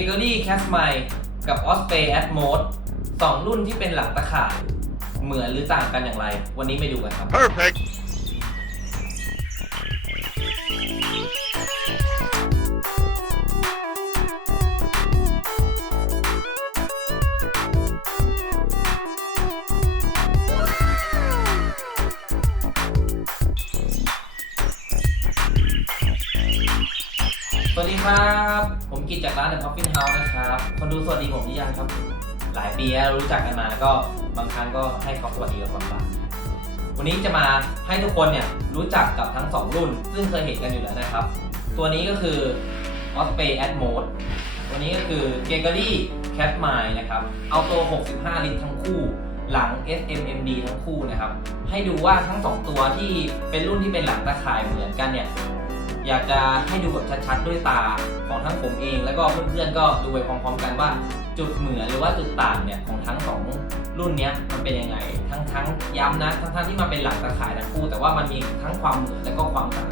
g r e g o r y c a s m i กับ Osprey Atmos สองรุ่นที่เป็นหลังตะข่ายเหมือนหรือต่างกันอย่างไร วันนี้ไปดูกันครับ Perfect. จากร้าน The Coffin House นะครับ คนดูสวัสดีผมหรือยังครับ หลายปีแล้วรู้จักกันมาก็บางครั้งก็ให้เขาสวัสดีกันบ้างวันนี้จะมาให้ทุกคนเนี่ยรู้จักกับทั้ง 2 รุ่น ซึ่งเคยเห็นกันอยู่แล้วนะครับ ตัวนี้ก็คือ Osprey Atmos ตัวนี้ก็คือ Gregory Catmine นะครับ เอาตัว 65 ลิตรทั้งคู่หลัง SMMD ทั้งคู่นะครับ ให้ดูว่าทั้ง 2 ตัวที่เป็นรุ่นที่เป็นหลังตะข่ายเหมือนกันเนี่ย อยากจะให้ดูแบบชัดๆด้วยตาของทั้งผมเอง แล้วก็เพื่อนๆก็ดูไปพร้อมๆกันว่าจุดเหมือนหรือว่าจุดต่างเนี่ยของทั้งสองรุ่นนี้มันเป็นยังไง ทั้งทั้งย้ำนะทั้งๆที่มันเป็นหลังตะขายทั้งคู่ แต่ว่ามันมีทั้งความเหมือนและก็ความต่าง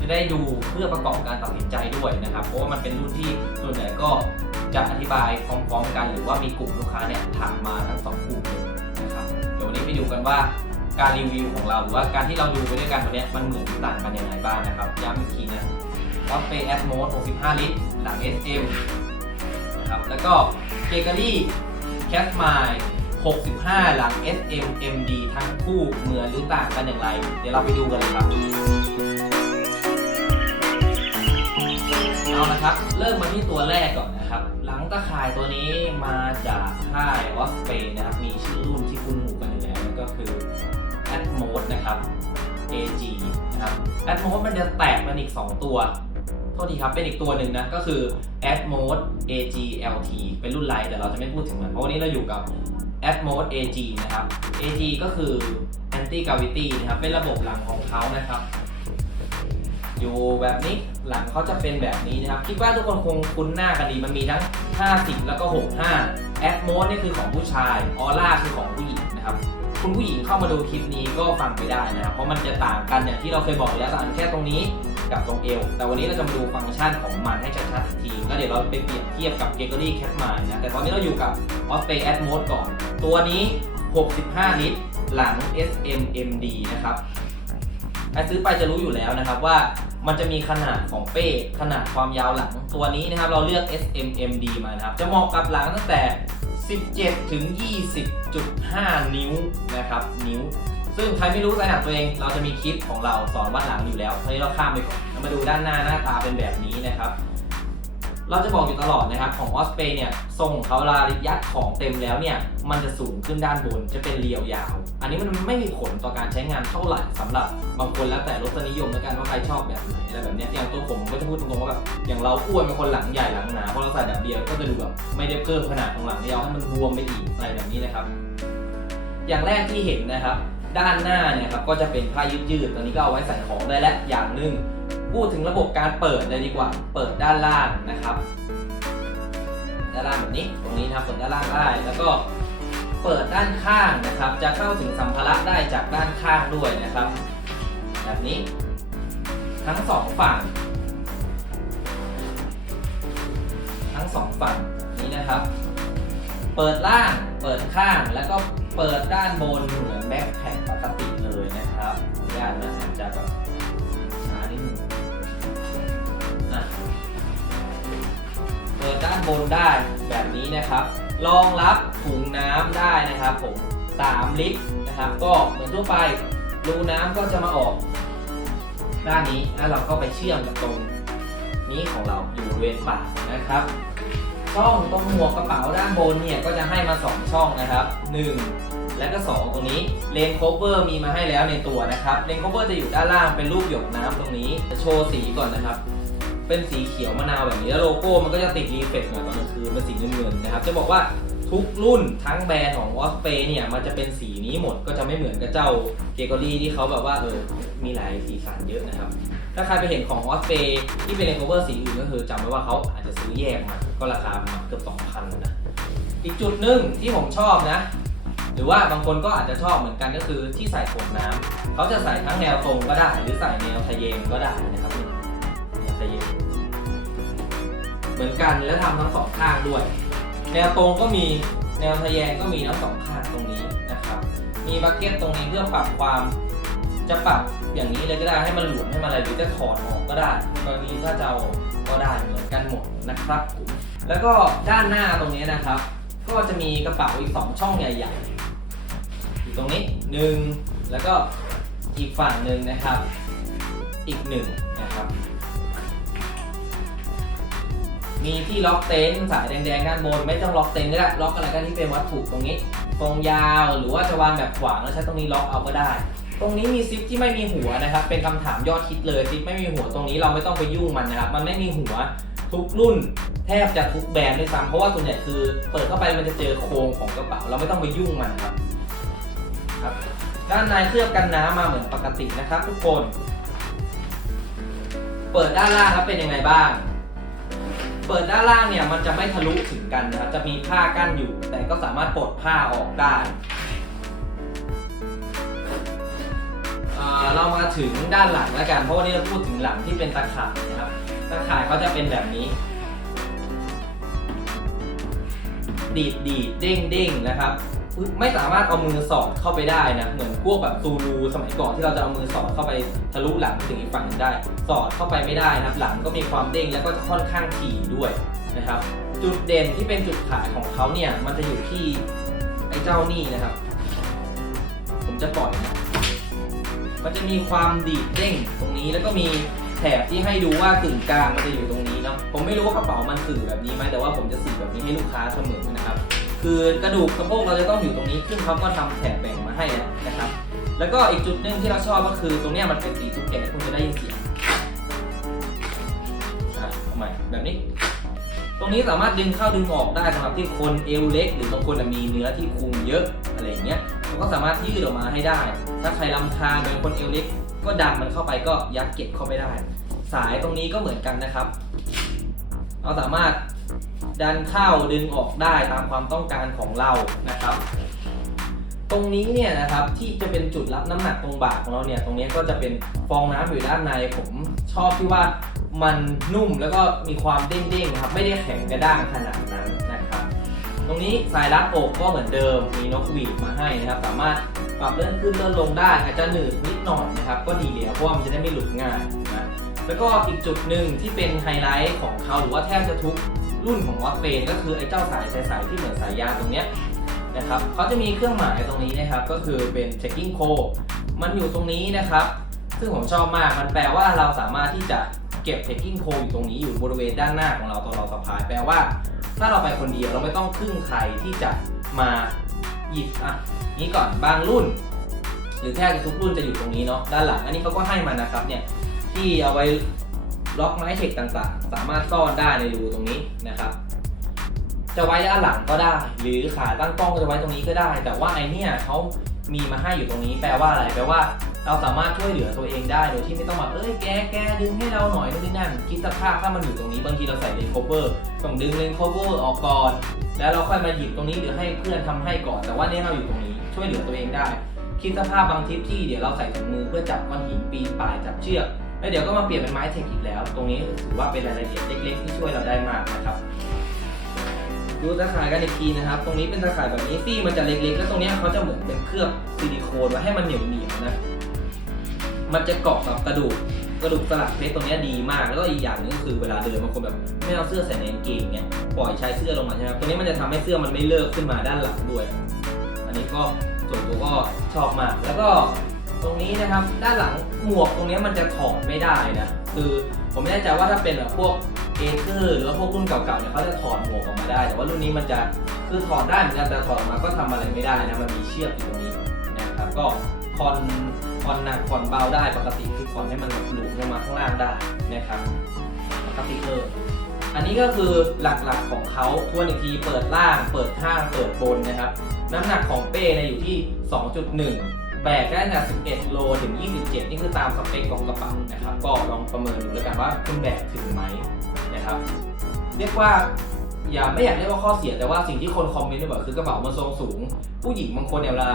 จะได้ดูเพื่อประกอบการตัดสินใจด้วยนะครับ เพราะว่ามันเป็นรุ่นที่ส่วนใหญ่ก็จะอธิบายพร้อมๆกัน หรือว่ามีกลุ่มลูกค้าเนี่ยถามมาทั้งสองกลุ่มเลยนะครับเดี๋ยววันนี้ไปดูกันว่า การรีวิวของเราหรือว่าการที่เราดูไปด้วยกันวันนี้มันเหมือนหรือต่างกันยังไงบ้างนะครับย้ำอีกทีนะก็เปย์แอดโมด65 ลิตร หลัง SM นะครับแล้วก็เกเกอรี่แคสมาย65 หลัง SM MD ทั้งคู่เหมือนหรือต่างกันอย่างไร เดี๋ยวเราไปดูกันเลยครับเอานะครับ เริ่มมาที่ตัวแรกก่อนนะครับ หลังตะข่ายตัวนี้มาจากค่ายออสเปย์นะครับ มีชื่อรุ่นที่คุ้นหูกันอยู่แล้วก็คือ Atmos นะครับ AG นะครับ Atmos มันจะแตกเป็นอีก 2 ตัว โทษทีครับ เป็นอีกตัวหนึ่งนะ ก็คือ Atmos AG LT เป็นรุ่นไลท์แต่เราจะไม่พูดถึงมัน เพราะวันนี้เราอยู่กับ Atmos AG นะครับ AG ก็คือ Anti Gravity นะครับ เป็นระบบหลังของเขานะครับ อยู่แบบนี้หลังเขาจะเป็นแบบนี้นะครับ คิดว่าทุกคนคงคุ้นหน้ากันดี มันมีทั้ง 50 แล้วก็ 65 Atmos นี่คือของผู้ชาย Aura คือของผู้ คุณผู้หญิงเข้ามาดูคลิปนี้ก็ฟังไปได้นะครับเพราะมันจะต่างกันอย่างที่เราเคยบอกแล้วต่างกันแค่ตรงนี้กับตรงเอว แต่วันนี้เราจะมาดูฟังก์ชันของมันให้ชัดๆอีกทีแล้วเดี๋ยวเราไปเปรียบเทียบกับ Gregory Catmine นะ แต่ตอนนี้เราอยู่กับ Osprey Atmos ก่อน ตัวนี้ 65 ลิตร หลัง SMMD นะครับใครซื้อไปจะรู้อยู่แล้วนะครับว่ามันจะมีขนาดของเป้ ขนาดความยาวหลังตัวนี้นะครับ เราเลือก SMMD มานะครับ จะเหมาะกับหลังตั้งแต่ 17 ถึง 20.5 นิ้วนะครับนิ้ว ซึ่งใครไม่รู้ไซส์หนักตัวเอง เราจะมีคลิปของเราสอนวัดหลังอยู่แล้วทีนี้เราข้ามไปก่อนเรามาดูด้านหน้าหน้าตาเป็นแบบนี้นะครับ เราจะบอกอยู่ตลอดนะครับของออสเปเนี่ยทรงเขาเวลายัดของเต็มแล้วเนี่ยมันจะสูงขึ้นด้านบนจะเป็นเรียวยาว อันนี้มันไม่มีผลต่อการใช้งานเท่าไหร่สำหรับบางคนแล้วแต่รสนิยมแล้วกันว่าใครชอบแบบไหนอะไรแบบเนี้ยอย่างตัวผมก็จะพูดตรงๆว่าแบบอย่างเราอ้วนเป็นคนหลังใหญ่หลังหนาพอเราใส่แบบเดียวก็จะดูแบบไม่ได้เพิ่มขนาดของหลังที่เอาให้มันบวมไปอีกอะไรแบบนี้นะครับ อย่างแรกที่เห็นนะครับ ด้านหน้าเนี่ยครับก็จะเป็นผ้ายืดๆตัวนี้ก็เอาไว้ใส่ของได้และอย่างหนึ่ง พูดถึงระบบการเปิดเลยดีกว่า เปิดด้านล่างนะครับ ด้านล่างแบบนี้ ตรงนี้นะครับเปิดด้านล่างได้ แล้วก็เปิดด้านข้างนะครับ จะเข้าถึงสัมภาระได้จากด้านข้างด้วยนะครับ แบบนี้ ทั้งสองฝั่ง ทั้งสองฝั่งนี้นะครับ เปิดล่าง เปิดข้าง แล้วก็เปิดด้านบนเหมือนแบ็คแพ็คปกติ บนได้แบบนี้นะครับ รองรับถุงน้ำได้นะครับผม 3 ลิตรนะครับ ก็เหมือนทั่วไปรูน้ำก็จะมาออกด้านนี้แล้วเราก็ไปเชื่อมกับตรงนี้ของเราอยู่บริเวณปากนะครับช่องตรงหมวกกระเป๋าด้านบนเนี่ยก็จะให้มา 2 ช่องนะครับ 1 และก็ 2 ตรงนี้เลนโคเวอร์มีมาให้แล้วในตัวนะครับเลนโคเวอร์จะอยู่ด้านล่างเป็นรูปหยดน้ำตรงนี้จะโชว์สีก่อนนะครับ เป็นสีเขียวมะนาวแบบนี้แล้วโลโก้มันก็จะติดรีเฟกหน่อยตอนกลางคืนเป็นสีเงินๆนะครับจะบอกว่าทุกรุ่นทั้งแบรนด์ของวอสเปเนี่ยมันจะเป็นสีนี้หมดก็จะไม่เหมือนกับเจ้าเกเกอรี่ที่เขาแบบว่าเออมีหลายสีสันเยอะนะครับ ถ้าใครไปเห็นของวอสเปที่เป็นเลนโคเวอร์สีอื่นก็คือจำไว้ว่าเขาอาจจะซื้อแยกมาก็ราคาเกือบ2,000นะอีกจุดหนึ่งที่ผมชอบนะ หรือว่าบางคนก็อาจจะชอบเหมือนกันก็คือที่ใส่ขวดน้ำเขาจะใส่ทั้งแนวตรงก็ได้ หรือใส่แนวทะเยงก็ได้นะครับแนวทะเยง เหมือนกันและทำทั้งสองข้างด้วย แนวตรงก็มีแนวทะแยงก็มีทั้งสองข้างตรงนี้นะครับ มีบักเก็ตตรงนี้เพื่อปรับความจะปรับอย่างนี้เลยก็ได้ให้มันหลวมให้มันอะไรหรือจะถอดออกก็ได้กรณีถ้าจะเอาก็ได้เหมือนกันหมดนะครับ แล้วก็ด้านหน้าตรงนี้นะครับ ก็จะมีกระเป๋าอีก 2 ช่องใหญ่ๆอยู่ตรงนี้หนึ่งแล้วก็อีกฝั่งหนึ่งนะครับ อีกหนึ่งนะครับ มีที่ล็อกเต็นท์สายแดงๆด้านบน ไม่ต้องล็อกเต็นท์ก็ได้ล็อกอะไรก็ที่เป็นวัตถุตรงนี้ ตรงยาวหรือว่าจะวางแบบขวางแล้วใช้ตรงนี้ล็อกเอาก็ได้ ตรงนี้มีซิปที่ไม่มีหัวนะครับ เป็นคำถามยอดฮิตเลยซิปไม่มีหัวตรงนี้เราไม่ต้องไปยุ่งมันนะครับ มันไม่มีหัวทุกรุ่นแทบจะทุกแบรนด์ด้วยซ้ำเพราะว่าส่วนใหญ่คือเปิดเข้าไปมันจะเจอโครงของกระเป๋าเราไม่ต้องไปยุ่งมันครับครับด้านในเคลือบกันน้ำมาเหมือนปกตินะครับ ทุกคน เปิดด้านล่างครับเป็นยังไงบ้าง เปิดด้านล่างเนี่ยมันจะไม่ทะลุถึงกันนะครับ จะมีผ้ากั้นอยู่ แต่ก็สามารถปลดผ้าออกได้เรามาถึงด้านหลังแล้วกัน เพราะวันนี้เราพูดถึงหลังที่เป็นตะข่ายนะครับ ตะข่ายเขาจะเป็นแบบนี้ ดีดดีดเด้งเด้งนะครับ ไม่สามารถเอามือสอดเข้าไปได้นะ เหมือนพวกแบบซูรูสมัยก่อนที่เราจะเอามือสอดเข้าไปทะลุหลังถึงอีกฝั่งหนึ่งได้ สอดเข้าไปไม่ได้นะหลังก็มีความเด้งแล้วก็จะค่อนข้างถี่ด้วยนะครับ จุดเด่นที่เป็นจุดขายของเขาเนี่ยมันจะอยู่ที่ไอ้เจ้านี่นะครับ ผมจะปล่อยนะมันจะมีความดีดเด้งตรงนี้แล้วก็มีแถบที่ให้ดูว่ากึ่งกลางมันจะอยู่ตรงนี้เนาะผมไม่รู้ว่ากระเป๋ามันสื่อแบบนี้ไหมแต่ว่าผมจะสื่อแบบนี้ให้ลูกค้าเสมอนะครับ คือกระดูกสะโพกเราจะต้องอยู่ตรงนี้ซึ่งเขาก็ทำแถบแบ่งมาให้นะครับ แล้วก็อีกจุดหนึ่งที่เราชอบก็คือตรงนี้มันเป็นสีตุ๊กแกคุณจะได้ยินเสียงอะเอาใหม่แบบนี้ ตรงนี้สามารถดึงเข้าดึงออกได้สำหรับที่คนเอวเล็ก หรือบางคนมีเนื้อที่คุมเยอะอะไรเงี้ยมันก็สามารถยืดออกมาให้ได้ ถ้าใครลำคาญเป็นคนเอวเล็ก ก็ดันมันเข้าไปก็ยัดเก็บเข้าไปได้ สายตรงนี้ก็เหมือนกันนะครับ เราสามารถ ดันเข้าดึงออกได้ตามความต้องการของเรานะครับ ตรงนี้เนี่ยนะครับที่จะเป็นจุดรับน้ำหนักตรงบ่าของเราเนี่ยตรงนี้ก็จะเป็นฟองน้ำอยู่ด้านในผมชอบที่ว่ามันนุ่มแล้วก็มีความเด้งๆครับไม่ได้แข็งกระด้างขนาดนั้นนะครับ ตรงนี้สายรัดอกก็เหมือนเดิมมีนกหวีดมาให้นะครับ สามารถปรับเลื่อนขึ้นเลื่อนลงได้อาจจะหนืดนิดหน่อยนะครับ ก็ดีแล้วเพราะว่ามันจะได้ไม่หลุดง่ายนะแล้วก็อีกจุดหนึ่งที่เป็นไฮไลท์ของเขาหรือว่าแทบจะทุก รุ่นของวอตเปนก็คือไอ้เจ้าสายสายที่เหมือนสายยางตรงเนี้ยนะครับเขาจะมีเครื่องหมายตรงนี้นะครับ ก็คือเป็น checking code มันอยู่ตรงนี้นะครับ ซึ่งผมชอบมาก มันแปลว่าเราสามารถที่จะเก็บ checking code อยู่ตรงนี้อยู่บริเวณด้านหน้าของเราตอนเราสะพาย แปลว่า ถ้าเราไปคนเดียวเราไม่ต้องพึ่งใครที่จะมาหยิบอะนี้ก่อนบางรุ่น หรือแทบจะทุกรุ่นจะอยู่ตรงนี้เนาะด้านหลัง อันนี้เขาก็ให้มานะครับเนี่ยที่เอาไว้ ล็อกไม้เทคต่างๆ สามารถซ่อนได้ในรูตรงนี้นะครับ จะไว้ด้านหลังก็ได้ หรือขาตั้งกล้องก็จะไว้ตรงนี้ก็ได้ แต่ว่าไอเนี่ยเขามีมาให้อยู่ตรงนี้ แปลว่าอะไร แปลว่าเราสามารถช่วยเหลือตัวเองได้โดยที่ไม่ต้องมาเอ้ยแกแกดึงให้เราหน่อยนู่นนี่นั่นคิดสภาพถ้ามันอยู่ตรงนี้บางทีเราใส่เลนโคเวอร์ต้องดึงเลนโคเวอร์ออกก่อน แล้วเราค่อยมาหยิบตรงนี้หรือให้เพื่อนทำให้ก่อน แต่ว่าเนี่ยเราอยู่ตรงนี้ช่วยเหลือตัวเองได้ คิดสภาพบางทริปที่เดี๋ยวเราใส่ถุงมือเพื่อจับก้อนหินปีนป่ายจับเชือก แล้วเดี๋ยวก็มาเปลี่ยนเป็นไม้เทคอีกแล้ว ตรงนี้ถือว่าเป็นรายละเอียดเล็กๆที่ช่วยเราได้มากนะครับ ดูตะข่ายกันอีกทีนะครับ ตรงนี้เป็นตะข่ายแบบนี้ซี่มันจะเล็กๆ แล้วตรงนี้เขาจะเหมือนเป็นเคลือบซิลิโคนไว้ให้มันเหนียวเหนียวๆนะมันจะเกาะกับกระดูกกระดูกสลักเพชรตรงนี้ดีมาก แล้วก็อีกอย่างนึงก็คือเวลาเดินบางคนแบบไม่เอาเสื้อใส่ในกางเกงเนี่ยปล่อยชายเสื้อลงมาใช่ไหมตรงนี้มันจะทำให้เสื้อมันไม่เลิกขึ้นมาด้านหลังด้วย อันนี้ก็ส่วนตัวก็ชอบมาก แล้วก็ ตรงนี้นะครับด้านหลังหมวกตรงนี้มันจะถอดไม่ได้นะคือผมไม่แน่ใจว่าถ้าเป็นแบบพวกเอเกอร์หรือว่าพวกรุ่นเก่าๆเนี่ยเขาจะถอดหมวกออกมาได้ แต่ว่ารุ่นนี้มันจะคือถอดได้เหมือนกันแต่ถอดออกมาก็ทำอะไรไม่ได้นะมันมีเชือกอยู่ตรงนี้นะครับก็คอนคอนหนักคอนเบาได้ปกติคือคอนให้มันแบบหลุดลงมาข้างล่างได้นะครับปกติเอออันนี้ก็คือหลักๆของเขาทวนอีกทีเปิดล่าง เปิดข้างเปิดบนนะครับ น้ำหนักของเป้เนี่ยอยู่ที่ 2.1 แบกได้ตั้งแต่11 โลถึง 27 นี่คือตามสเปคของกระเป๋านะครับ ก็ลองประเมินดูแล้วกันว่าคุณแบกถึงไหมนะครับ เรียกว่าอย่าไม่อยากเรียกว่าข้อเสียแต่ว่าสิ่งที่คนคอมเมนต์แบบคือกระเป๋ามันทรงสูง ผู้หญิงบางคนเนี่ยเวลา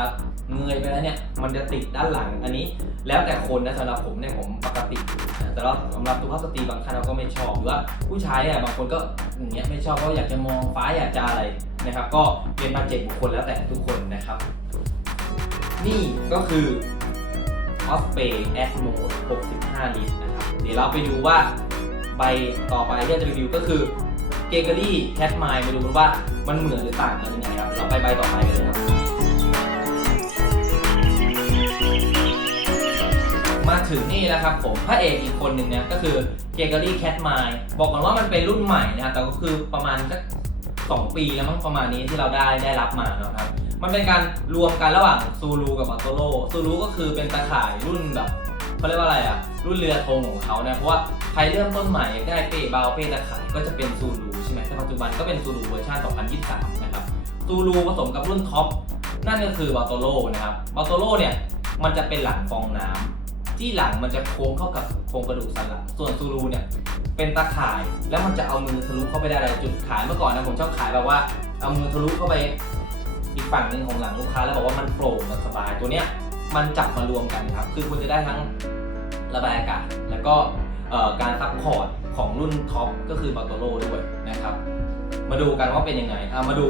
เงยไปแล้วเนี่ยมันจะติดด้านหลังอันนี้ แล้วแต่คนนะสำหรับผมเนี่ยผมปกตินะแต่ว่าสำหรับสุภาพสตรีบางท่านเราก็ไม่ชอบหรือว่าผู้ชายเนี่ยบางคนก็อย่างเงี้ยไม่ชอบเพราะอยากจะมองฟ้าอยากจะอะไรนะครับ ก็เป็นมาเจ็บบุคคลแล้วแต่ทุกคนนะครับ นี่ก็คือ o s p e y a d Mode 65 ลิตรนะครับ เดี๋ยวเราไปดูว่าใบต่อไปที่จะรีวิวก็คือ g e g e r y Cat m i มาดูกันว่ามันเหมือนหรือต่างกันยังไงครับ เราไปใบต่อไปกันเลยครับ มาถึงนี่แล้วครับผมพระเอกอีกคนหนึ่งเนี่ยก็คือ g e g e r y Cat m i บอกก่อนว่ามันเป็นรุ่นใหม่นะครับแต่ก็คือประมาณสักสองปีแล้วมั้งประมาณนี้ที่เราได้ได้รับมาเนาะครับ มันเป็นการรวมกันระหว่างซูรูกับบัตโตโลซูรูก็คือเป็นตะข่ายรุ่นแบบเขาเรียกว่าอะไรอะรุ่นเรือธงของเขานะเพราะว่าใครเริ่มต้นใหม่ได้เป้เบาเป้ตะข่ายก็จะเป็นซูรูใช่ไหมแต่ปัจจุบันก็เป็นซูรูเวอร์ชัน2023 นะครับซูรูผสมกับรุ่นท็อปนั่นก็คือบัตโตโลนะครับบัตโตโลเนี่ยมันจะเป็นหลังฟองน้ำที่หลังมันจะโค้งเข้ากับโครงกระดูกสันหลังส่วนซูรูเนี่ยเป็นตะข่ายแล้วมันจะเอามือทะลุเข้าไปได้อะไรจุดขายเมื่อก่อนนะผมชอบขายแบบว่าเอามือทะลุเข้าไป อีกฝั่งหนึ่งของหลังลูกค้าแล้วบอกว่ามันโปร่งมันสบายตัวเนี้ยมันจับมารวมกันครับ คือคุณจะได้ทั้งระบายอากาศ แล้วก็การซัพพอร์ตของรุ่นท็อปก็คือ b าโตโ o ด้วยนะครับ มาดูกันว่าเป็นยังไงเอามาดู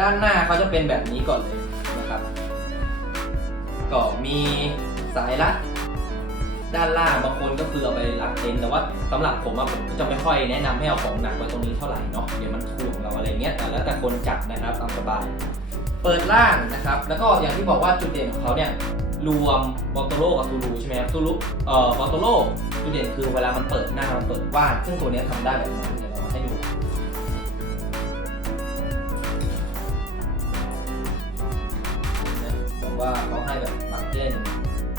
ด้านหน้าเขาจะเป็นแบบนี้ก่อนเลยนะครับ ก็มีสายรัดด้านล่างบางคนก็คือเอาไปรัดเต็นแต่ว่าสำหรับผมอะผมจะไม่ค่อยแนะนำให้เอาของหนักไว้ตรงนี้เท่าไหร่เนาะเดี๋ยวมันถ่วงเราอะไรเงี้ยแต่แล้วแต่คนจัดนะครับตามสบาย เปิดล่างนะครับ แล้วก็อย่างที่บอกว่าจุดเด่นของเขาเนี่ยรวมบอตโตโลกับซูรูใช่ไหมครับซูรูเอ่อบอตโตโลจุดเด่นคือเวลามันเปิดหน้ามันเปิดกว้างซึ่งตัวนี้ทำได้แบบนั้นเดี๋ยวเราให้ดูบอกว่าเขาให้แบบบัคเก้น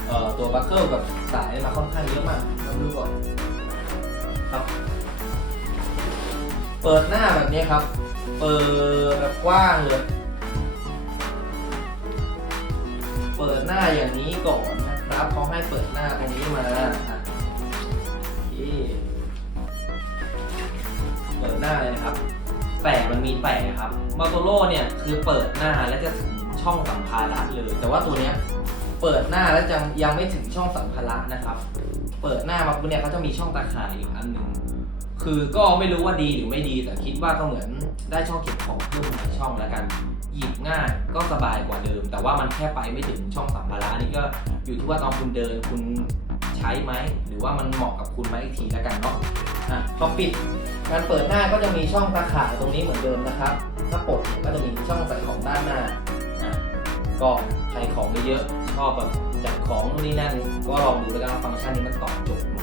เอ่อตัวบัคเกิลกับสายมาค่อนข้างเยอะมากเราดูก่อนครับ เปิดหน้าแบบนี้ครับ เปิดแบบกว้างเลย เปิดหน้าอย่างนี้ก่อนนะครับเขาให้เปิดหน้าตรงนี้มาอะนี่เปิดหน้าเลยนะครับ แต่มันมีแต่ครับมอโตโร่เนี่ยคือเปิดหน้าและจะถึงช่องสัมภาระเลย แต่ว่าตัวเนี้ยเปิดหน้าแล้วจะยังไม่ถึงช่องสัมภาระนะครับ เปิดหน้ามาปุ๊บเนี่ยเขาจะมีช่องตาข่ายอีกอันหนึ่งคือก็ไม่รู้ว่าดีหรือไม่ดีแต่คิดว่าก็เหมือนได้ช่องเก็บของเพิ่มหลายช่องแล้วกัน หยิบง่ายก็สบายกว่าเดิม แต่ว่ามันแค่ไปไม่ถึงช่องสัมภาระนี่ก็อยู่ที่ว่าตอนคุณเดินคุณใช้ไหม หรือว่ามันเหมาะกับคุณไหมอีกทีแล้วกันเนาะอะพอปิดการเปิดหน้าก็จะมีช่องตาข่ายตรงนี้เหมือนเดิมนะครับ ถ้าปลดก็จะมีช่องใส่ของด้านหน้าอะก็ใช้ของเยอะๆชอบแบบจัดของนู่นนี่นั่นก็ลองดูแล้วกันว่าฟังก์ชันนี้มันตอบโจทย์ไหม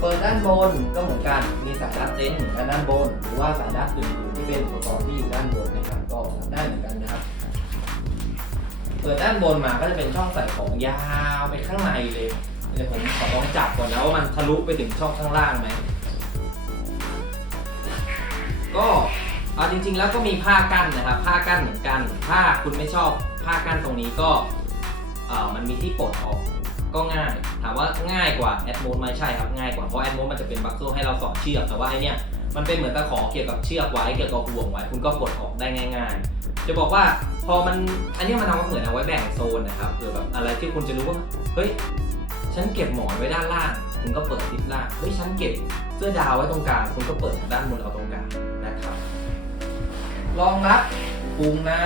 เปิดด้านบนก็เหมือนกัน มีสายรัดเต็นท์เหมือนกันด้านบน หรือว่าสายรัดอื่นๆที่เป็นอุปกรณ์ที่อยู่ด้านบนนะครับก็ทำได้เหมือนกันนะครับ เปิดด้านบนมาก็จะเป็นช่องใส่ของยาวไปข้างในเลยเดี๋ยวผมขอลองจับก่อนนะว่ามันทะลุไปถึงช่องข้างล่างไหมก็เอาจริง ๆ แล้วก็มีผ้ากั้นนะครับ ผ้ากั้นเหมือนกัน ถ้าคุณไม่ชอบผ้ากั้นตรงนี้ก็เออมันมีที่ปลดออก ก็ง่าย ถามว่าง่ายกว่าแอดโมดไหมใช่ครับง่ายกว่า เพราะแอดโมดมันจะเป็นบัคโซให้เราสอดเชือก แต่ว่าไอเนี้ยมันเป็นเหมือนตะขอเกี่ยวกับเชือกไว้เกี่ยวกับห่วงไว้ คุณก็ปลดออกได้ง่าย ๆ จะบอกว่าพอมันอันนี้มันทำมาเหมือนเอาไว้แบ่งโซนนะครับเผื่อแบบอะไรที่คุณจะรู้ว่าเฮ้ยฉันเก็บหมอนไว้ด้านล่างคุณก็เปิดทิศล่างเฮ้ยฉันเก็บเสื้อดาวไว้ตรงกลางคุณก็เปิดด้านบนเอาตรงกลางนะครับรองรับปรุงน้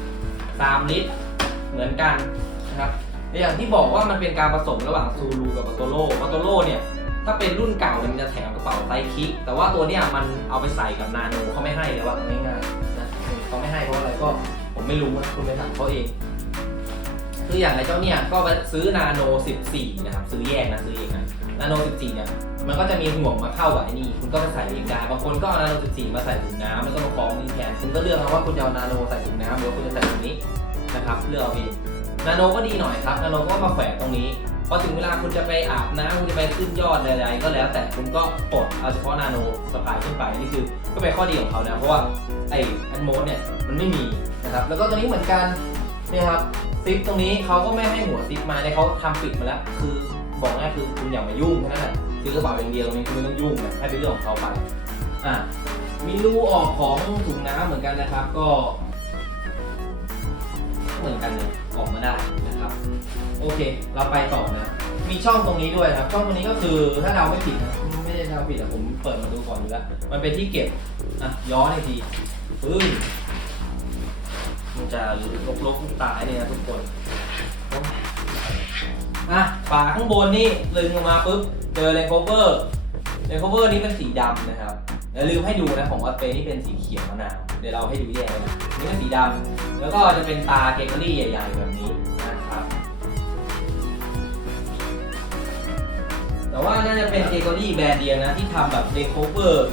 ำ3ลิตรเหมือนกันนะครับ อย่างที่บอกว่ามันเป็นการผสมระหว่างซูรูกับบัตโตโร่บัตโตโร่เนี่ยถ้าเป็นรุ่นเก่าเนี่ยมันจะแถมกระเป๋าไซคิก แต่ว่าตัวเนี้ยมันเอาไปใส่กับนาโนเขาไม่ให้เลยว่าง่ายๆนะเขาไม่ให้เพราะอะไรก็ผมไม่รู้นะคุณไปถามเขาเอง คืออย่างไรเจ้าเนี่ยก็ไปซื้อนาโน 14 นะครับ ซื้อแยกนะซื้อเองนะนาโน 14 เนี่ยมันก็จะมีห่วงมาเข้ากับไอ้นี่คุณก็ไปใส่เองได้บางคนก็เอานาโน 14 มาใส่ถุงน้ำแล้วก็มาคล้องนี่แทนคุณก็เลือกเอาว่าคุณจะเอานาโนใส่ถุงน้ำหรือว่าคุณจะใส่ถุงนี้นะครับเลือกเอาเอง นาโนก็ดีหน่อยครับนาโนก็มาแขวนตรงนี้พอถึงเวลาคุณจะไปอาบน้ำคุณจะไปขึ้นยอดใดๆก็แล้ว แต่คุณก็ปลดเอาเฉพาะนาโนสะพายขึ้นไปนี่คือก็เป็นข้อดีของเขานะเพราะว่าไอ้แอนโมดเนี่ยมันไม่มีนะครับแล้วก็ตัวนี้เหมือนกันเนี่ยครับซิปตรงนี้เขาก็ไม่ให้หัวซิปมาเนี่ยเขาทำปิดมาแล้ว คือบอกง่ายคือคุณอย่ามายุ่งแค่นั้นแหละซื้อกระเป๋าอย่างเดียวนี่คุณไม่ต้องยุ่งนะให้เป็นเรื่องของเขาไปอะมีรูออกของถุงน้ำเหมือนกันนะครับก็ เหมือนกันเลย ออกมาได้นะครับ โอเค เราไปต่อนะ มีช่องตรงนี้ด้วยครับช่องตรงนี้ก็คือถ้าเราไม่ผิดนะไม่ได้เราผิดแต่ผมเปิดมาดูก่อนอยู่แล้วมันเป็นที่เก็บอะย้อนอีกทีปึ้งมันจะลกๆตายเนี่ยทุกคนอะฝาข้างบนนี่ลึงออกมาปุ๊บเจอเลนโคเวอร์เลนโคเวอร์นี้เป็นสีดำนะครับอย่าลืมให้ดูนะของวัดเปนี่เป็นสีเขียวมะนาว ดี๋ยวเราให้ดูแยกเลยนะนี่เป็นสีดำแล้วก็จะเป็นตาเกเกอรี่ใหญ่ๆแบบนี้นะครับ แต่ว่าน่าจะเป็นเกเกอรี่แบรนด์เดียวนะที่ทำแบบเลนโคเวอร์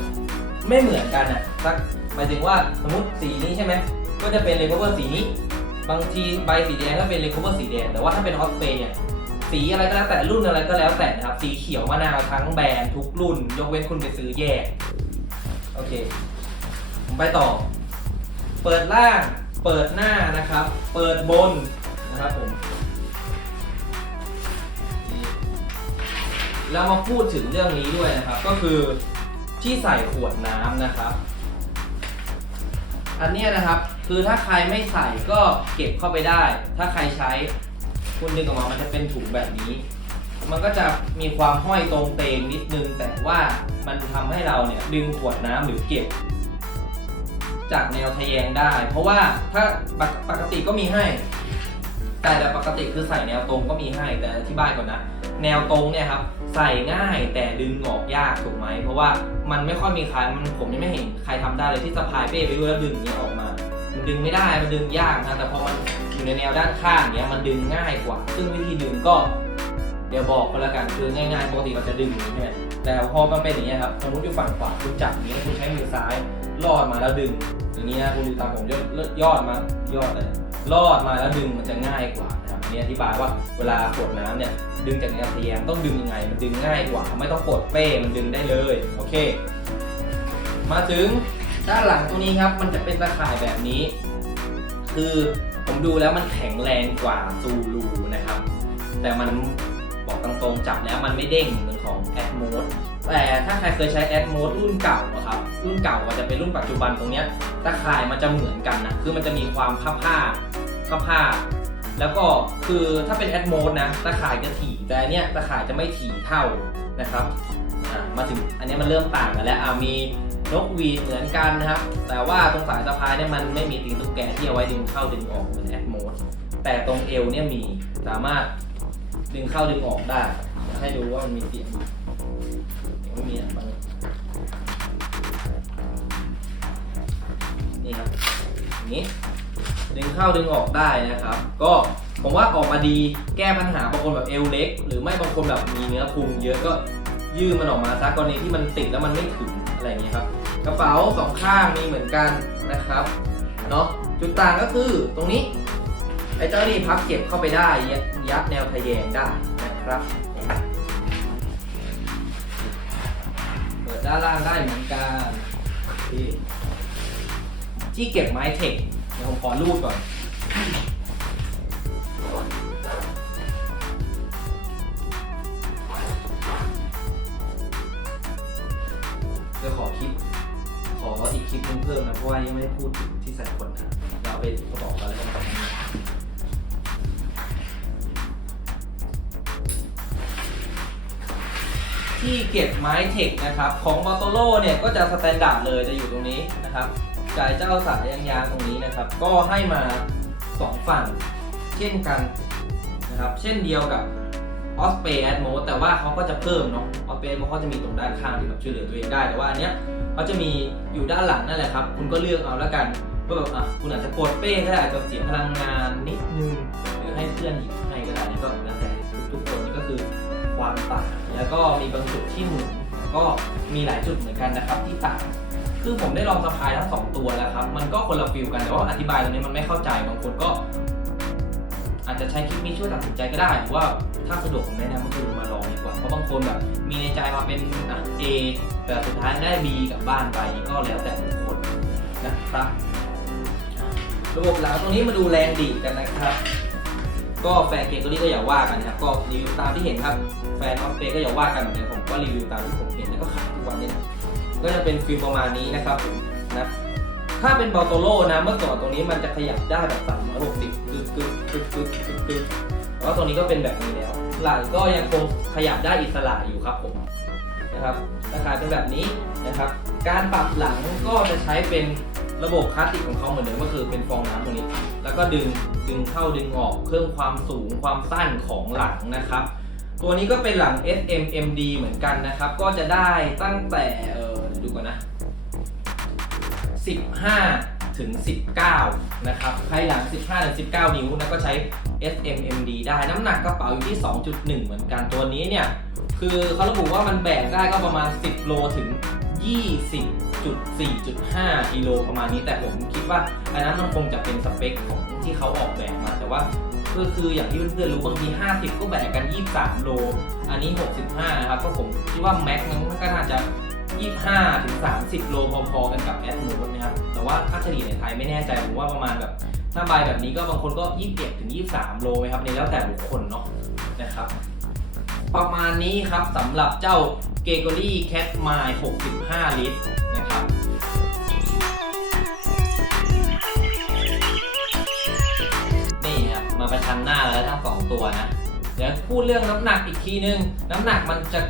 ไม่เหมือนกันอะสักหมายถึงว่าสมมติสีนี้ใช่ไหมก็จะเป็นเลนโคเวอร์สีนี้ บางทีใบสีแดงก็เป็นเลนโคเวอร์สีแดงแต่ว่าถ้าเป็นออสเปรเนี่ยสีอะไรก็แล้วแต่รุ่นอะไรก็แล้วแต่นะครับ สีเขียวมะนาวทั้งแบรนด์ทุกรุ่น ยกเว้นคุณไปซื้อแยก โอเค ผมไปต่อ เปิดล่าง เปิดหน้านะครับ เปิดบนนะครับผมแล้วมาพูดถึงเรื่องนี้ด้วยนะครับ ก็คือที่ใส่ขวดน้ำนะครับ อันนี้นะครับคือถ้าใครไม่ใส่ก็เก็บเข้าไปได้ ถ้าใครใช้คุณดึงออกมามันจะเป็นถุงแบบนี้ มันก็จะมีความห้อยตรงเตงนิดนึง แต่ว่ามันทำให้เราเนี่ยดึงขวดน้ำหรือเก็บ จากแนวทะแยงได้ เพราะว่าถ้าปกปกติก็มีให้ แต่แต่ปกติคือใส่แนวตรงก็มีให้แต่อธิบายก่อนนะ แนวตรงเนี่ยครับใส่ง่ายแต่ดึงออกยากถูกไหมเพราะว่ามันไม่ค่อยมีใครมันผมยังไม่เห็นใครทำได้เลยที่สะพายเป้ไปด้วยแล้วดึงอย่างเนี้ยออกมามันดึงไม่ได้มันดึงยากนะแต่พอมันอยู่ในแนวด้านข้างเนี้ยมันดึงง่ายกว่า ซึ่งวิธีดึงก็เดี๋ยวบอกก็แล้วกันคือง่ายๆปกติเราจะดึงอย่างนี้ใช่ไหมแต่พอมันเป็นอย่างนี้ยครับสมมติอยู่ฝั่งขวาคุณจับอย่างนี้คุณใช้มือซ้าย ลอดมาแล้วดึง อย่างนี้นะคุณดูตามผมยอดยอดมายอดเลยลอดมาแล้วดึงมันจะง่ายกว่านะครับอันนี้อธิบายว่าเวลาขวดน้ำเนี่ยดึงจากแนวทะแยงต้องดึงยังไง มันดึงง่ายกว่า ไม่ต้องกดเป้มันดึงได้เลยโอเค มาถึงด้านหลังตัวนี้ครับ มันจะเป็นตะข่ายแบบนี้ คือผมดูแล้วมันแข็งแรงกว่าซูรูนะครับ แต่มัน ตรงๆจับแล้วมันไม่เด้งเหมือนของ a d m o d แต่ถ้าใครเคยใช้ a d m o d รุ่นเก่าอะครับรุ่นเก่าก็จะเป็นรุ่นปัจจุบันตรงเนี้ยตะข่ายมันจะเหมือนกันนะคือมันจะมีความผ้าผ้าผ้าผ้าแล้วก็คือถ้าเป็น a d m o d นะตะข่ายจะถี่แต่อันเนี้ยตะข่ายจะไม่ถี่เท่านะครับอะมาถึงอันนี้มันเริ่มต่างกันแล้วมีนกหวีดเหมือนกันนะครับ แต่ว่าตรงสายสะพายเนี่ยมันไม่มีตีนตุ๊กแกที่เอาไว้ดึงเข้าดึงออกเหมือน a d m o d แต่ตรงเอวเนี่ยมีสามารถ ดึงเข้าดึงออกได้ให้ดูว่ามันมีเสียงไม่มีอะบางนี่ครับอย่างนี้ดึงเข้าดึงออกได้นะครับ ก็ผมว่าออกมาดีแก้ปัญหาบางคนแบบเอวเล็ก หรือไม่บางคนแบบมีเนื้อพุงเยอะก็ยืดมันออกมาซะกรณีที่มันติดแล้วมันไม่ถึงอะไรอย่างเงี้ยครับ กระเป๋าสองข้างมีเหมือนกันนะครับเนาะจุดต่างก็คือตรงนี้ ไอ้เจ้านี่พับเก็บเข้าไปได้ยัดแนวทะแยงได้นะครับ เปิดด้านล่างได้เหมือนกันที่ที่เก็บไม้เทคเดี๋ยวผมขอรูดก่อนเดี๋ยวขอคลิป ขออีกคลิปนึงเพิ่มนะ เพราะว่ายังไม่ได้พูดถึงที่ใส่คนนะเราเอาไปประกอบกันแล้วกัน ที่เก็บไม้เทคนะครับ ของมอโตโร่เนี่ยก็จะสแตนดาร์ดเลยจะอยู่ตรงนี้นะครับจ่ายเจ้าสายยางตรงนี้นะครับ ก็ให้มา 2 ฝั่งเช่นกันนะครับ เช่นเดียวกับออสเปแอดโมแต่ว่าเขาก็จะเพิ่มเนาะออสเปเขาจะมีตรงด้านข้างที่แบบช่วยเหลือตัวเองได้ แต่ว่าอันเนี้ยเขาจะมีอยู่ด้านหลังนั่นแหละครับ คุณก็เลือกเอาแล้วกันว่าแบบอะคุณอาจจะกดเป้ก็ได้อาจจะเสียพลังงานนิดนึงหรือให้เพื่อนหยิบใความต่างแล้วก็มีบางจุดที่หมุนก็มีหลายจุดเหมือนกันนะครับที่ต่างคือผมได้ลองสะพายทั้งสองตัวแล้วครับ มันก็คนละฟิลกันแต่ว่าอธิบายตรงนี้มันไม่เข้าใจบางคนก็ อาจจะใช้คลิปนี้ช่วยตัดสินใจก็ได้หรือว่าถ้าสะดวกผมแนะนำก็คือมาลองดีกว่า เพราะบางคนแบบมีในใจมาเป็นอะ A แต่สุดท้ายได้ B กับบ้านไปก็แล้วแต่บุคคลนะครับระบบหลังตรงนี้มาดูแรงดีกันนะครับ ก็แฟนเกมตัวนี้ก็อย่าว่ากันนะครับก็รีวิวตามที่เห็นครับ แฟนออฟเฟก็อย่าว่ากันเหมือนกันผมก็รีวิวตามที่ผมเห็นแล้วก็ขายทุกวันเนี้นะก็จะเป็นฟิลประมาณนี้นะครับนะถ้าเป็นบอลโตโลนะเมื่อก่อนตรงนี้มันจะขยับได้แบบ360กึกกึกกึกกึกกึกกึกแล้วตรงนี้ก็เป็นแบบนี้แล้ว หลังก็ยังคงขยับได้อิสระอยู่ครับผมนะครับราคาเป็นแบบนี้นะครับ การปรับหลังก็จะใช้เป็น ระบบคลาสสิกของเขาเหมือนเดิมก็คือเป็นฟองน้ำตรงนี้ แล้วก็ดึงดึงเข้าดึงออกเพิ่มความสูงความสั้นของหลังนะครับ ตัวนี้ก็เป็นหลัง SMMD เหมือนกันนะครับ ก็จะได้ตั้งแต่เออดูก่อนนะ 15 ถึง 19 นะครับใครหลัง 15 ถึง 19 นิ้วนะก็ใช้ SMMD ได้น้ำหนักกระเป๋าอยู่ที่ 2.1 เหมือนกันตัวนี้เนี่ย คือเขาระบุว่ามันแบกได้ก็ประมาณ 10 โลถึง 20 20.4.5กิโลประมาณนี้ แต่ผมคิดว่าอันนั้นมันคงจะเป็นสเปคของที่เขาออกแบบมาแต่ว่าก็คืออย่างที่เพื่อนๆรู้บางที 50 ก็แบกกัน 23 โล อันนี้ 65 นะครับ ก็ผมคิดว่าแม็กมันก็น่าจะ 25 ถึง 30 โลพอๆกันกับแอดมูดนะครับ แต่ว่าค่าเฉลี่ยในไทยไม่แน่ใจผมว่าประมาณแบบถ้าใบแบบนี้ก็บางคนก็ 21 ถึง 23 โลไหมครับในแล้วแต่บุคคลเนาะนะครับ ประมาณนี้ครับสำหรับเจ้าเกโกรี่แคทไมล์65 ลิตรนะครับนี่ครับมาประชันหน้าแล้วทั้งสองตัวนะ เดี๋ยวพูดเรื่องน้ำหนักอีกทีนึง น้ำหนักมันจะ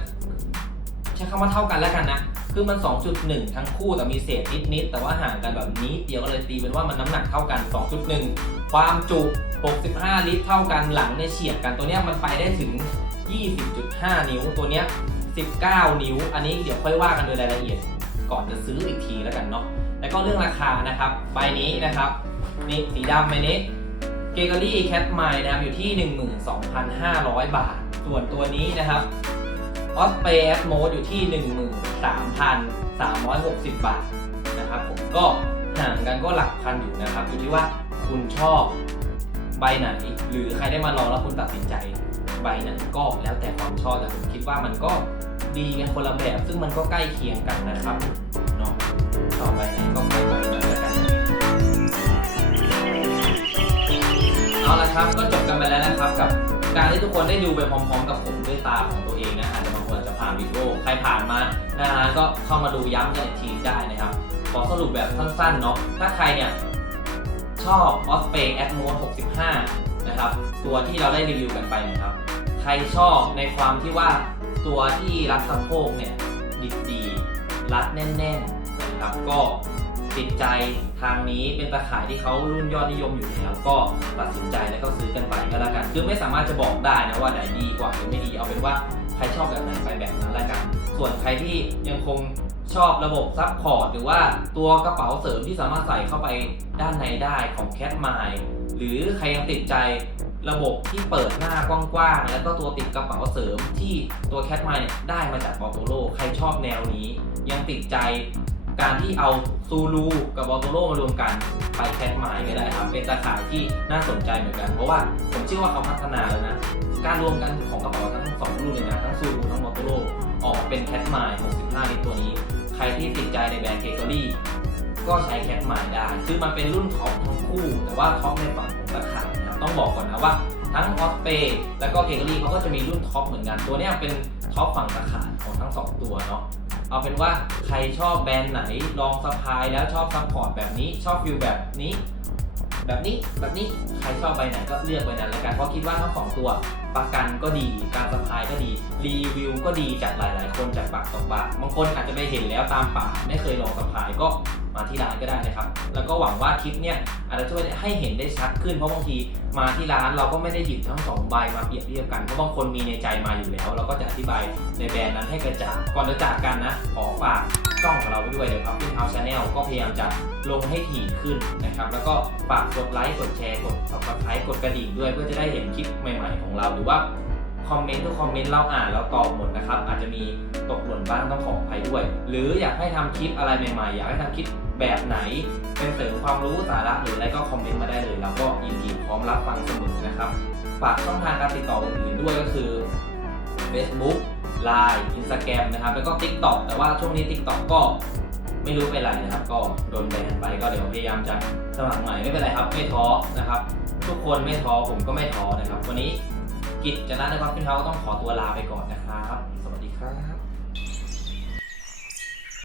ใช้คำว่าเท่ากันแล้วกันนะ คือมัน 2.1 ทั้งคู่แต่มีเศษนิดๆแต่ว่าห่างกันแบบนี้ เดียวก็เลยตีเป็นว่ามันน้ำหนักเท่ากัน 2.1 ความจุ 65 ลิตรเท่ากันหลังในยเฉียดกันตัวเนี้ยมันไปได้ถึง 20.5 นิ้วตัวเนี้ย 19 นิ้ว อันนี้เดี๋ยวค่อยว่ากันโดยรายละเอียด ก่อนจะซื้ออีกทีแล้วกันเนาะ แล้วก็เรื่องราคานะครับ ใบนี้นะครับ นี่สีดำใบนี้เกเกอรี่แคทไมล์นะครับอยู่ที่ 12,500 บาท ส่วนตัวนี้นะครับออสเปสโมดอยู่ที่ 13,360 บาทนะครับผมก็ห่างกันก็หลักพันอยู่นะครับ อยู่ที่ว่าคุณชอบใบไหน หรือใครได้มาลองแล้วคุณตัดสินใจ ใบไหนก็แล้วแต่ความชอบแต่ผมคิดว่ามันก็ดีกันคนละแบบ ซึ่งมันก็ใกล้เคียงกันนะครับเนาะชอบใบไหนก็ไปใบนั้นแล้วกันเอาละครับก็จบกันไปแล้วนะครับกับการที่ทุกคนได้ดูไปพร้อมๆ กับผมด้วยตาของตัวเองนะอาจจะบางคนจะผ่านวิดีโอใครผ่านมาหน้าร้านก็เข้ามาดูย้ำกันอีกทีได้นะครับ ขอสรุปแบบสั้นๆเนาะถ้าใครเนี่ยชอบ o s p e y Atmos 65 นะครับ ตัวที่เราได้รีวิวกันไปนะครับ ใครชอบในความที่ว่าตัวที่รัดสะโพกเนี่ยดิบดีรัดแน่นๆนะครับก็ติดใจทางนี้เป็นตะข่ายที่เขารุ่นยอดนิยมอยู่แล้วก็ตัดสินใจแล้วก็ซื้อกันไปก็แล้วกัน คือไม่สามารถจะบอกได้นะว่าไหนดีกว่าหรือไม่ดีเอาเป็นว่าใครชอบแบบไหนไปแบบนั้นแล้วกัน ส่วนใครที่ยังคงชอบระบบซับพอร์ตหรือว่าตัวกระเป๋าเสริมที่สามารถใส่เข้าไปด้านในได้ของแคทไมล์หรือใครยังติดใจ ระบบที่เปิดหน้ากว้างๆ แล้วก็ตัวติดกระเป๋าเสริมที่ตัวแคทไมล์เนี่ยได้มาจากบอโตโลใครชอบแนวนี้ ยังติดใจการที่เอาซูรูกับบอโตโลมารวมกันไปแคทไมล์ไม่ได้ครับ เป็นตาข่ายที่น่าสนใจเหมือนกัน เพราะว่าผมเชื่อว่าเขาพัฒนาแล้วนะ การรวมกันของกระเป๋าทั้งสองรุ่นเลยนะ ทั้งซูรูทั้งมอโตโรออกเป็นแคทไมล์65ลิตรตัวนี้ ใครที่ติดใจในแบรนด์เกเกอรี่ก็ใช้แคทไมล์ได้ซึ่งมันเป็นรุ่นของทั้งคู่ แต่ว่าท็อปในฝั่งของตะข่ายนะครับ ต้องบอกก่อนนะว่า ทั้งออสเปแล้วก็เกงลี่เขาก็จะมีรุ่นท็อปเหมือนกัน ตัวนี้เป็นท็อปฝั่งตะขานของทั้งสองตัวเนาะเอาเป็นว่าใครชอบแบรนด์ไหนลองสะพายแล้วชอบซัพพอร์ตแบบนี้ชอบฟิลแบบนี้ แบบนี้แบบนี้ใครชอบใบไหนก็เลือกใบนั้นแล้วกันเพราะคิดว่าทั้งสองตัวประกันก็ดี การสะพายก็ดี รีวิวก็ดีจากหลาย ๆ คนจากปากต่อปากบางคนอาจจะไปเห็นแล้วตามป่ากไม่เคยลองสะพายก็มาที่ร้านก็ได้นะครับ แล้วก็หวังว่าคลิปเนี่ยอาจจะช่วยให้เห็นได้ชัดขึ้นเพราะบางทีมาที่ร้านเราก็ไม่ได้หยิบทั้งสองใบมาเปรียบเทียบกันเพราะบางคนมีในใจมาอยู่แล้ว เราก็จะอธิบายในแบรนด์นั้นให้กระจ่างก่อนจะจากกันนะขอฝาก ช่องของเราไว้ด้วยเดี๋ยวครับที่เฮาชาแนลก็พยายามจะลงให้ถี่ขึ้นนะครับ แล้วก็ฝากกดไลค์กดแชร์กด subscribe กดกระดิ่งด้วยเพื่อจะได้เห็นคลิปใหม่ ๆ ของเราหรือว่าคอมเมนต์ทุกคอมเมนต์เราอ่านแล้วตอบหมดนะครับ อาจจะมีตกหล่นบ้างต้องขออภัยด้วย หรืออยากให้ทำคลิปอะไรใหม่ๆ อยากให้ทำคลิปแบบไหน เป็นเสริมความรู้สาระหรืออะไรก็คอมเมนต์มาได้เลยเราก็ยินดีพร้อมรับฟังเสมอนะครับฝากช่องทางการติดต่ออื่นๆด้วยก็คือ Facebook Line Instagram นะครับ แล้วก็ TikTok แต่ว่าช่วงนี้ TikTok ก็ไม่รู้เป็นไรนะครับ ก็โดนแบนไปก็เดี๋ยวพยายามจะสมัครใหม่ไม่เป็นไรครับ ไม่ท้อนะครับ ทุกคนไม่ท้อผมก็ไม่ท้อนะครับ วันนี้กิจจะนัดในความขึ้นเท้าก็ต้องขอตัวลาไปก่อนนะครับ สวัสดีครับ